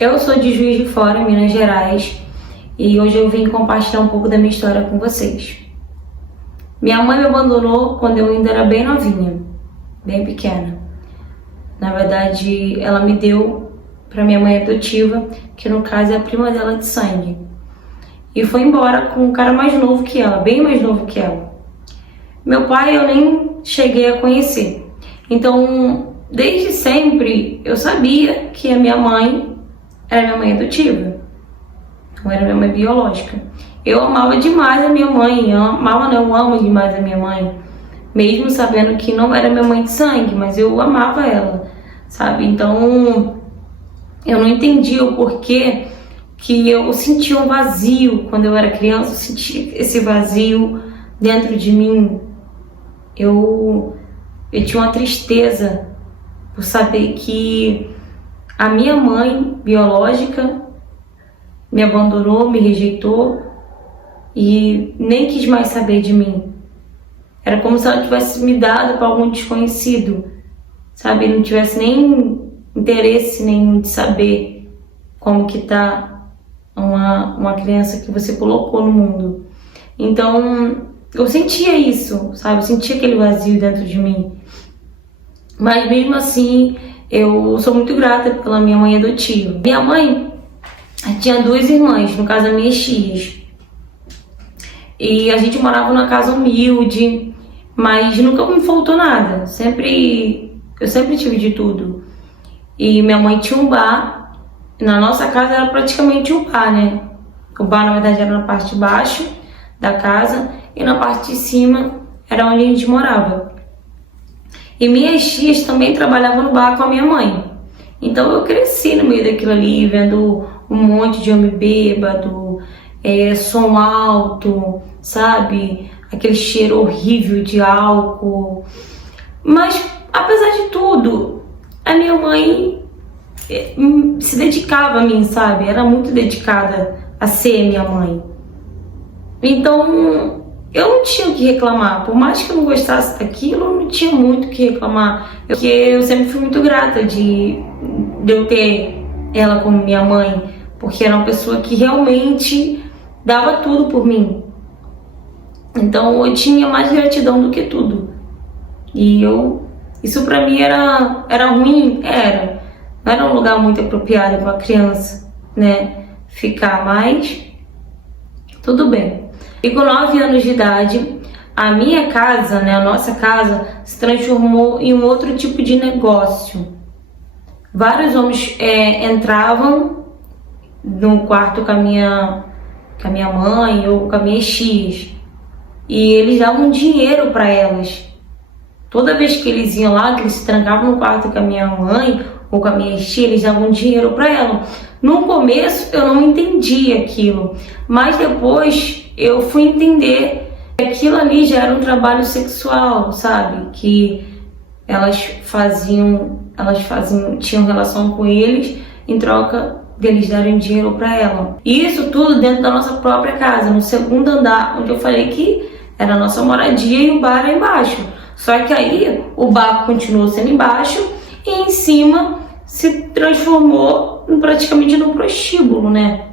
Eu sou de Juiz de Fora, Minas Gerais, e hoje eu vim compartilhar um pouco da minha história com vocês. Minha mãe me abandonou quando eu ainda era bem novinha, bem pequena. Na verdade, ela me deu para minha mãe adotiva, que no caso é a prima dela de sangue. E foi embora com um cara mais novo que ela, bem mais novo que ela. Meu pai eu nem cheguei a conhecer. Então, desde sempre, eu sabia que a minha mãe era minha mãe adotiva. Não era minha mãe biológica. Eu amava demais a minha mãe. Eu amo demais a minha mãe. Mesmo sabendo que não era minha mãe de sangue, mas eu amava ela, sabe? Então, eu não entendia o porquê que eu sentia um vazio quando eu era criança. Eu sentia esse vazio dentro de mim. Eu tinha uma tristeza por saber que a minha mãe biológica me abandonou, me rejeitou e nem quis mais saber de mim. Era como se ela tivesse me dado para algum desconhecido, sabe? Não tivesse nem interesse nenhum de saber como que tá uma criança que você colocou no mundo. Então, eu sentia isso, sabe? Eu sentia aquele vazio dentro de mim. Mas mesmo assim, eu sou muito grata pela minha mãe adotiva. Minha mãe tinha duas irmãs, no caso, as minhas tias. E a gente morava numa casa humilde, mas nunca me faltou nada. Eu sempre tive de tudo. E minha mãe tinha um bar. Na nossa casa era praticamente um bar, né? O bar, na verdade, era na parte de baixo da casa e na parte de cima era onde a gente morava. E minhas tias também trabalhavam no bar com a minha mãe. Então eu cresci no meio daquilo ali, vendo um monte de homem bêbado, som alto, sabe? Aquele cheiro horrível de álcool. Mas, apesar de tudo, a minha mãe se dedicava a mim, sabe? Era muito dedicada a ser minha mãe. Então, eu não tinha o que reclamar. Por mais que eu não gostasse daquilo, eu não tinha muito o que reclamar. Porque eu sempre fui muito grata de eu ter ela como minha mãe. Porque era uma pessoa que realmente dava tudo por mim. Então, eu tinha mais gratidão do que tudo. E isso pra mim era ruim? Era. Não era um lugar muito apropriado para uma criança, né? Ficar, mas tudo bem. E com 9 anos de idade, a minha casa, né, a nossa casa, se transformou em um outro tipo de negócio. Vários homens entravam no quarto com a minha mãe ou com as minhas tias. E eles davam dinheiro para elas. Toda vez que eles iam lá, que eles se trancavam no quarto com a minha mãe ou com a minha tia, eles davam dinheiro para ela. No começo eu não entendia aquilo, mas depois eu fui entender que aquilo ali já era um trabalho sexual, sabe? Que elas tinham relação com eles em troca deles darem dinheiro para ela. E isso tudo dentro da nossa própria casa, no segundo andar, onde eu falei que era a nossa moradia e o bar era embaixo. Só que aí o bar continuou sendo embaixo e em cima se transformou praticamente num prostíbulo, né?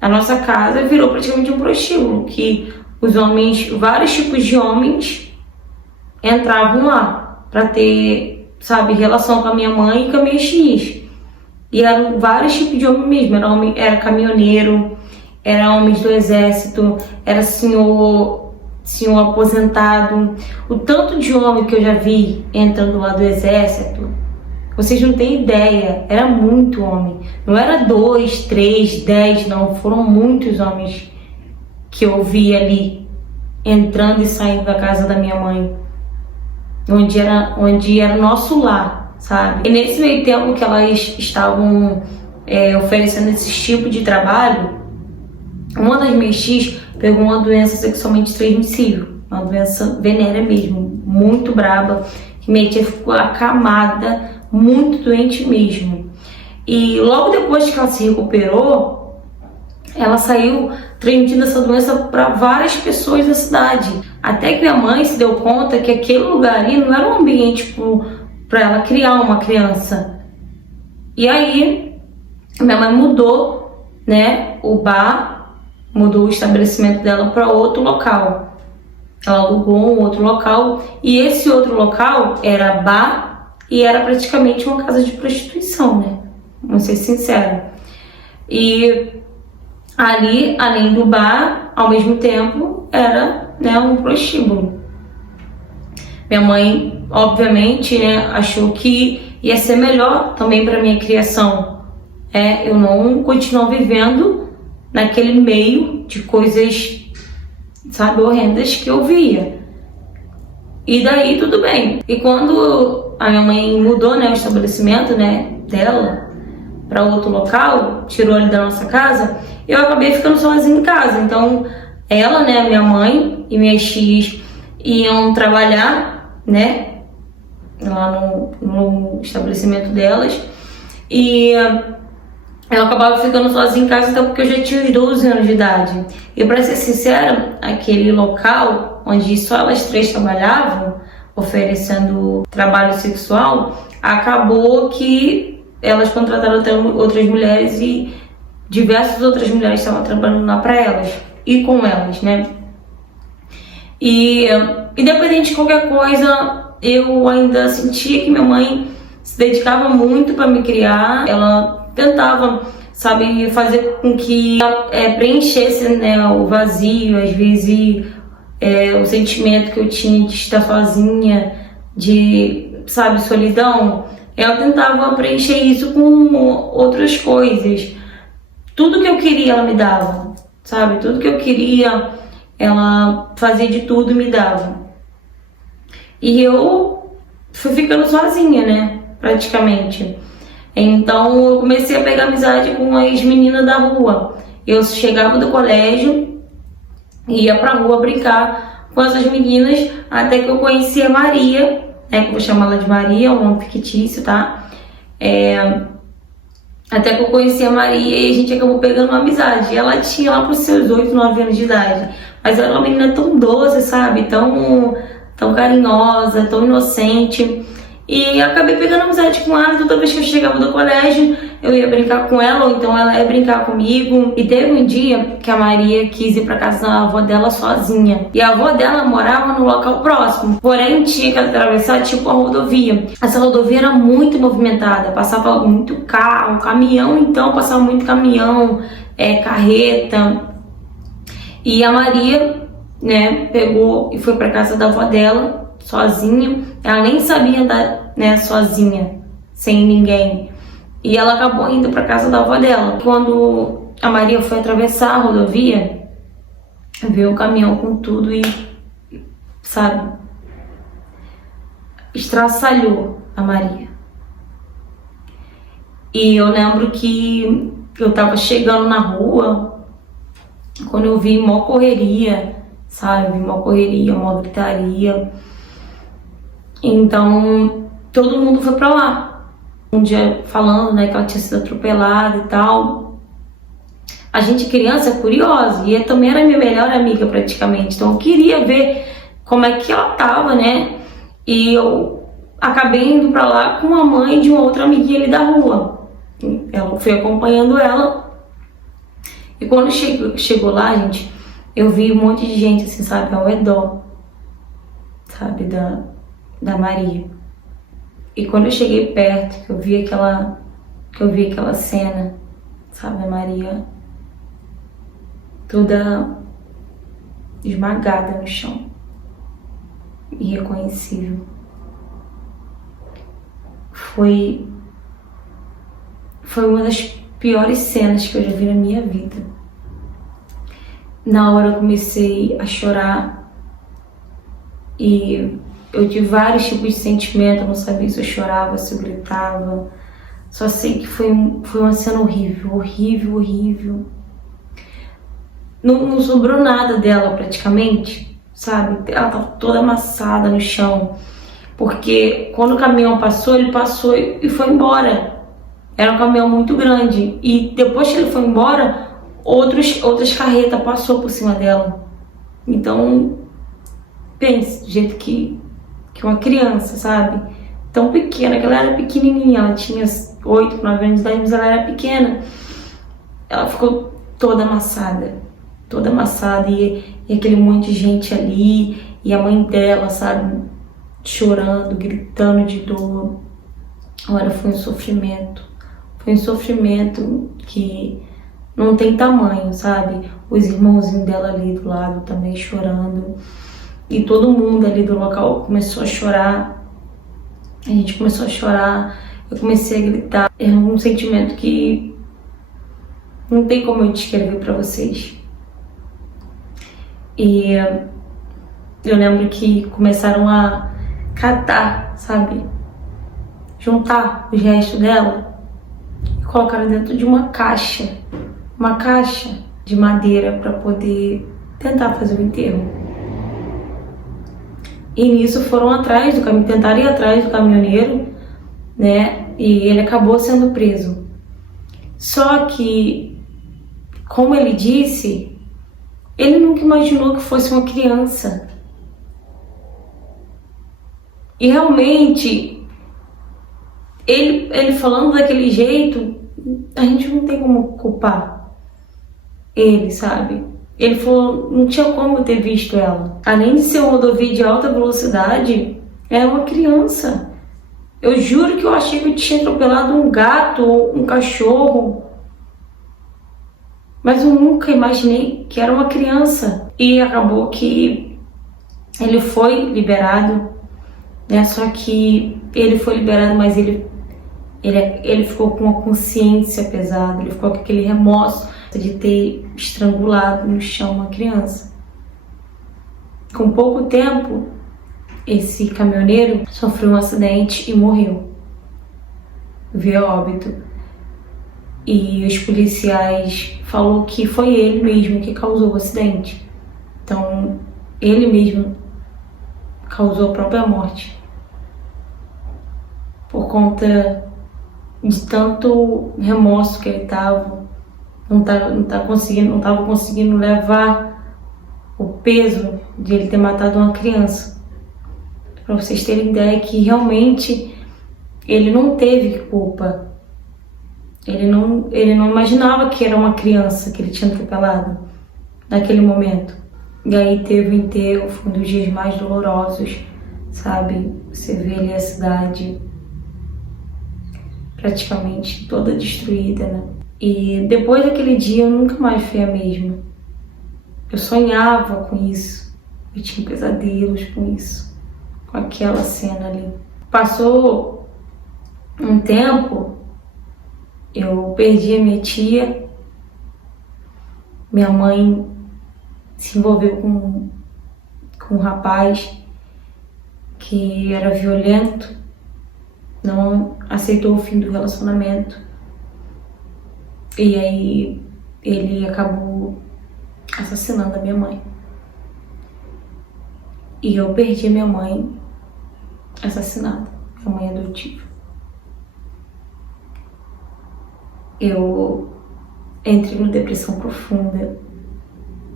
A nossa casa virou praticamente um prostíbulo, que os homens, vários tipos de homens entravam lá para ter, sabe, relação com a minha mãe e com as minhas tias. E eram vários tipos de homem mesmo, era caminhoneiro, era homens do exército, era senhor aposentado. O tanto de homem que eu já vi entrando lá do exército, vocês não têm ideia, era muito homem. Não era 2, 3, 10, não. Foram muitos homens que eu vi ali entrando e saindo da casa da minha mãe, onde era o nosso lar, sabe? E nesse meio tempo que elas estavam oferecendo esse tipo de trabalho, uma das minhas tias pegou uma doença sexualmente transmissível, uma doença venérea mesmo, muito braba, que minha tia ficou acamada, muito doente mesmo. E logo depois que ela se recuperou, ela saiu transmitindo essa doença para várias pessoas da cidade. Até que minha mãe se deu conta que aquele lugar ali não era um ambiente para ela criar uma criança. E aí Minha mãe mudou, né, o bar, mudou o estabelecimento dela para outro local. Ela alugou um outro local e esse outro local era bar e era praticamente uma casa de prostituição, né? Vamos ser sinceros. E ali, além do bar, ao mesmo tempo, era, né, um prostíbulo. Minha mãe, obviamente, né, achou que ia ser melhor também para minha criação. Eu não continuar vivendo naquele meio de coisas, sabe, horrendas que eu via. E daí tudo bem. E quando a minha mãe mudou, né, o estabelecimento, né, dela para outro local, tirou ele da nossa casa, eu acabei ficando sozinha em casa. Então ela, né, minha mãe e minhas tias iam trabalhar, né, lá no estabelecimento delas, e eu acabava ficando sozinha em casa, então, porque eu já tinha uns 12 anos de idade. E pra ser sincera, aquele local onde só elas três trabalhavam, oferecendo trabalho sexual, acabou que elas contrataram até outras mulheres e diversas outras mulheres estavam trabalhando lá pra elas e com elas, né? E independente de qualquer coisa, eu ainda sentia que minha mãe se dedicava muito para me criar. Ela tentava, sabe, fazer com que preenchesse, né, o vazio, às vezes o sentimento que eu tinha de estar sozinha, de, sabe, solidão. Ela tentava preencher isso com outras coisas. Tudo que eu queria ela me dava, sabe, tudo que eu queria ela fazia de tudo e me dava. E eu fui ficando sozinha, né, praticamente. Então eu comecei a pegar amizade com as meninas da rua. Eu chegava do colégio e ia pra rua brincar com essas meninas, até que eu conheci a Maria, né, que eu vou chamar ela de Maria, um nome fictício, tá? Até que eu conheci a Maria e a gente acabou pegando uma amizade. Ela tinha lá pros seus 8, 9 anos de idade, mas ela era uma menina tão doce, sabe? Tão carinhosa, tão inocente. E acabei pegando amizade com ela. Toda vez que eu chegava do colégio, eu ia brincar com ela, ou então ela ia brincar comigo. E teve um dia que a Maria quis ir pra casa da avó dela sozinha. E a avó dela morava no local próximo, porém tinha que atravessar tipo a rodovia. Essa rodovia era muito movimentada, passava muito carro, caminhão, então passava muito caminhão, carreta. E a Maria, né, pegou e foi pra casa da avó dela sozinha. Ela nem sabia andar, né, sozinha, sem ninguém. E ela acabou indo para casa da avó dela. Quando a Maria foi atravessar a rodovia, veio o caminhão com tudo e, sabe, estraçalhou a Maria. E eu lembro que eu tava chegando na rua, quando eu vi mó correria, sabe, mó correria, mó gritaria. Então, todo mundo foi pra lá. Um dia falando, né, que ela tinha sido atropelada e tal. A gente, criança, é curiosa. E eu também era minha melhor amiga, praticamente. Então, eu queria ver como é que ela tava, né? E eu acabei indo pra lá com a mãe de uma outra amiguinha ali da rua. Eu fui acompanhando ela. E quando chegou lá, gente, eu vi um monte de gente, assim, sabe, ao redor, sabe, da Maria. E quando eu cheguei perto, que eu vi aquela cena, sabe, a Maria toda esmagada no chão, irreconhecível. Foi uma das piores cenas que eu já vi na minha vida. Na hora eu comecei a chorar e eu tive vários tipos de sentimento. Eu não sabia se eu chorava, se eu gritava. Só sei que foi uma cena horrível, horrível, horrível. Não sobrou nada dela praticamente, sabe? Ela tava toda amassada no chão. Porque quando o caminhão passou, ele passou e foi embora. Era um caminhão muito grande. E depois que ele foi embora, outras carretas passou por cima dela. Então, pense, do jeito que uma criança, sabe? tão pequena, que ela era pequenininha, ela tinha 8, 9 anos de idade, mas ela era pequena. Ela ficou toda amassada e aquele monte de gente ali, e a mãe dela, sabe, chorando, gritando de dor. Olha, foi um sofrimento que não tem tamanho, sabe? Os irmãozinhos dela ali do lado também chorando, e todo mundo ali do local começou a chorar. A gente começou a chorar, eu comecei a gritar. É um sentimento que não tem como eu descrever pra vocês. E eu lembro que começaram a catar, sabe? Juntar os restos dela e colocaram dentro de uma caixa de madeira para poder tentar fazer o enterro. E nisso foram atrás do caminhoneiro, tentaram ir atrás do caminhoneiro, né? E ele acabou sendo preso. Só que, como ele disse, ele nunca imaginou que fosse uma criança. E realmente, ele falando daquele jeito, a gente não tem como culpar ele, sabe? Ele falou, não tinha como eu ter visto ela. Além de ser uma rodovia de alta velocidade, era uma criança. Eu juro que eu achei que eu tinha atropelado um gato ou um cachorro. Mas eu nunca imaginei que era uma criança. E acabou que ele foi liberado, né? Só que ele foi liberado, mas ele ficou com uma consciência pesada, ele ficou com aquele remorso de ter estrangulado no chão uma criança. Com pouco tempo, esse caminhoneiro sofreu um acidente e morreu, veio a óbito. E os policiais falaram que foi ele mesmo que causou o acidente. Então, ele mesmo causou a própria morte. Por conta de tanto remorso que ele estava, não estava conseguindo levar o peso de ele ter matado uma criança. Para vocês terem ideia que realmente ele não teve culpa. Ele não imaginava que era uma criança que ele tinha atropelado naquele momento. E aí teve o enterro, foi um dos dias mais dolorosos, sabe? Você vê ali a cidade praticamente toda destruída, né? E depois daquele dia eu nunca mais fui a mesma. Eu sonhava com isso, eu tinha pesadelos com isso, com aquela cena ali. Passou um tempo, eu perdi a minha tia, minha mãe se envolveu com um rapaz que era violento, não aceitou o fim do relacionamento. E aí ele acabou assassinando a minha mãe. E eu perdi a minha mãe assassinada, minha mãe adotiva. Eu entrei numa depressão profunda,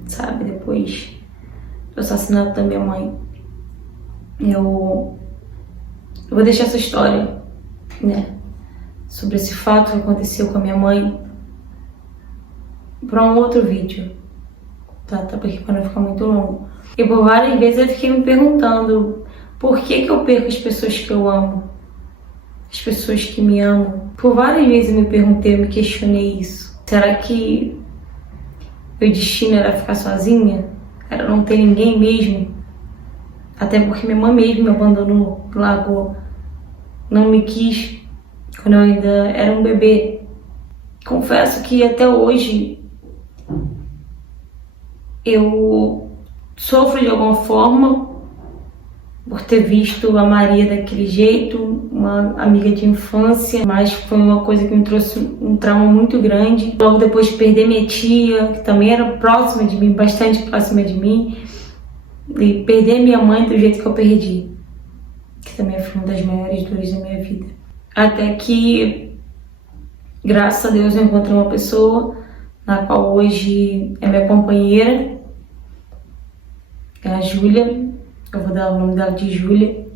sabe? Depois do assassinato da minha mãe. Eu vou deixar essa história, né, sobre esse fato que aconteceu com a minha mãe para um outro vídeo, tá? Porque para não ficar muito longo. E por várias vezes eu fiquei me perguntando por que eu perco as pessoas que eu amo, as pessoas que me amam. Por várias vezes eu me perguntei, eu me questionei isso. Será que meu destino era ficar sozinha? Era não ter ninguém mesmo? Até porque minha mãe mesmo me abandonou, largou, não me quis quando eu ainda era um bebê. Confesso que até hoje eu sofro de alguma forma por ter visto a Maria daquele jeito, uma amiga de infância, mas foi uma coisa que me trouxe um trauma muito grande. Logo depois de perder minha tia, que também era próxima de mim, bastante próxima de mim, e perder minha mãe do jeito que eu perdi, que também foi uma das maiores dores da minha vida. Até que, graças a Deus, eu encontrei uma pessoa na qual hoje é minha companheira, é a Júlia. Eu vou dar o nome dela de Júlia.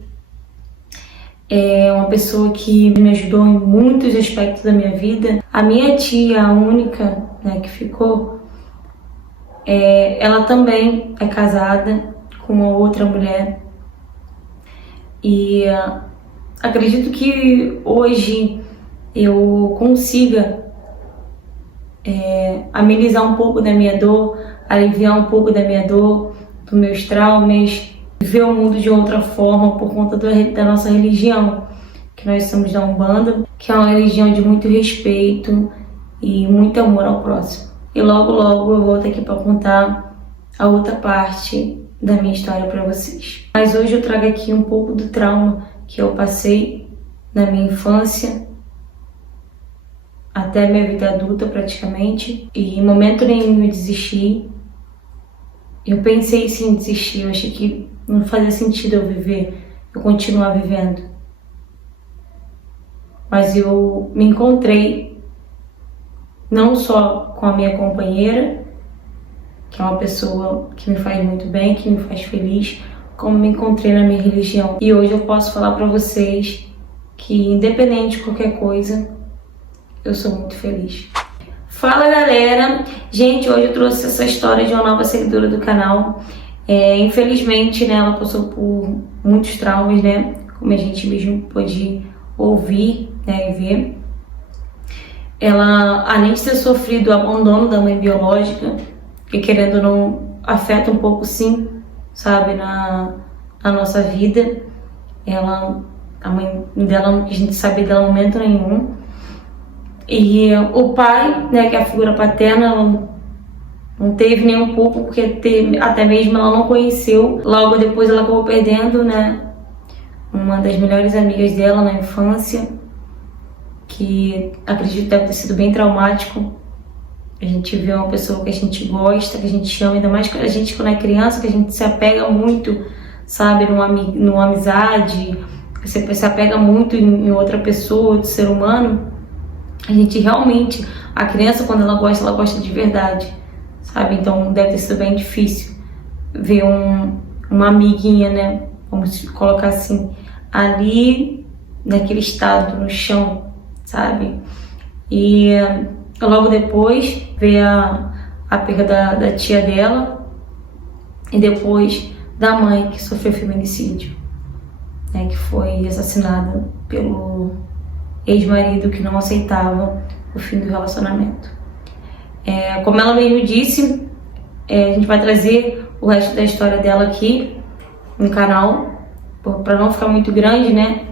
é uma pessoa que me ajudou em muitos aspectos da minha vida. A minha tia, a única, né, que ficou, ela também é casada com uma outra mulher. E acredito que hoje eu consiga amenizar um pouco da minha dor, aliviar um pouco da minha dor, dos meus traumas, ver o mundo de outra forma por conta da nossa religião, que nós somos da Umbanda, que é uma religião de muito respeito e muito amor ao próximo. E logo logo eu volto aqui para contar a outra parte da minha história para vocês. Mas hoje eu trago aqui um pouco do trauma que eu passei na minha infância até minha vida adulta praticamente, e em momento nenhum eu desisti. Eu pensei sim em desistir, eu achei que não fazia sentido eu viver, eu continuar vivendo. Mas eu me encontrei não só com a minha companheira, que é uma pessoa que me faz muito bem, que me faz feliz, como me encontrei na minha religião. E hoje eu posso falar para vocês que, independente de qualquer coisa, eu sou muito feliz. Fala, galera! Gente, hoje eu trouxe essa história de uma nova seguidora do canal. Infelizmente, né, ela passou por muitos traumas, né, como a gente mesmo pôde ouvir, né, e ver. Ela, além de ter sofrido o abandono da mãe biológica, que querendo ou não afeta um pouco sim, sabe, na nossa vida. A mãe dela, a gente sabe dela em momento nenhum. E o pai, né, que é a figura paterna, ela não teve nem um pouco, porque até mesmo ela não conheceu. Logo depois ela acabou perdendo, né, uma das melhores amigas dela na infância, que acredito deve ter sido bem traumático. A gente vê uma pessoa que a gente gosta, que a gente ama, ainda mais que a gente quando é criança, que a gente se apega muito, sabe, numa amizade, você se apega muito em outra pessoa, outro ser humano. A gente realmente, a criança quando ela gosta de verdade, sabe? Então deve ter sido bem difícil ver uma amiguinha, né, vamos colocar assim, ali naquele estado, no chão, sabe? E logo depois veio a perda da tia dela e depois da mãe, que sofreu feminicídio, né, que foi assassinada pelo ex-marido que não aceitava o fim do relacionamento. Como ela mesmo disse, a gente vai trazer o resto da história dela aqui no canal, para não ficar muito grande, né?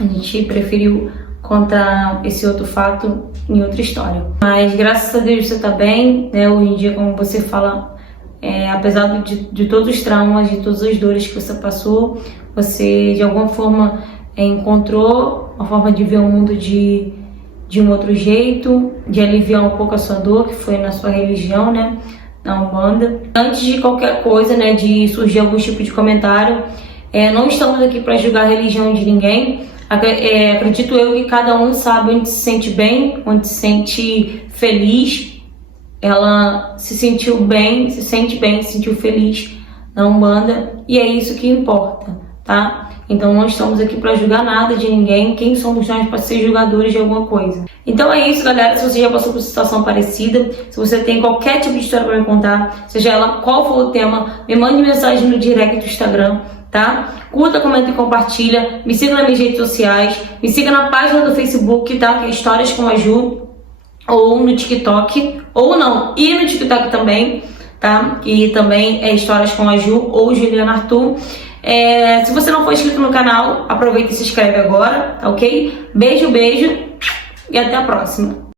A gente preferiu contar esse outro fato em outra história. Mas graças a Deus você tá bem, né? Hoje em dia, como você fala, apesar de todos os traumas, de todas as dores que você passou, você de alguma forma encontrou uma forma de ver o mundo de um outro jeito, de aliviar um pouco a sua dor, que foi na sua religião, né, na Umbanda. Antes de qualquer coisa, né, de surgir algum tipo de comentário, não estamos aqui para julgar a religião de ninguém. Acredito eu que cada um sabe onde se sente bem, onde se sente feliz. Ela se sentiu bem, se sente bem, se sentiu feliz na Umbanda, e é isso que importa, tá? Então não estamos aqui para julgar nada de ninguém. Quem somos nós para ser julgadores de alguma coisa? Então é isso, galera. Se você já passou por situação parecida, se você tem qualquer tipo de história para me contar, seja ela qual for o tema, me mande mensagem no direct do Instagram, tá? Curta, comenta e compartilha. Me siga nas minhas redes sociais. Me siga na página do Facebook, tá? Que é Histórias com a Ju. Ou no TikTok. Ou não, e no TikTok também, tá? Que também é Histórias com a Ju ou Juliana Arthur. Se você não for inscrito no canal, aproveita e se inscreve agora, tá ok? Beijo, beijo e até a próxima.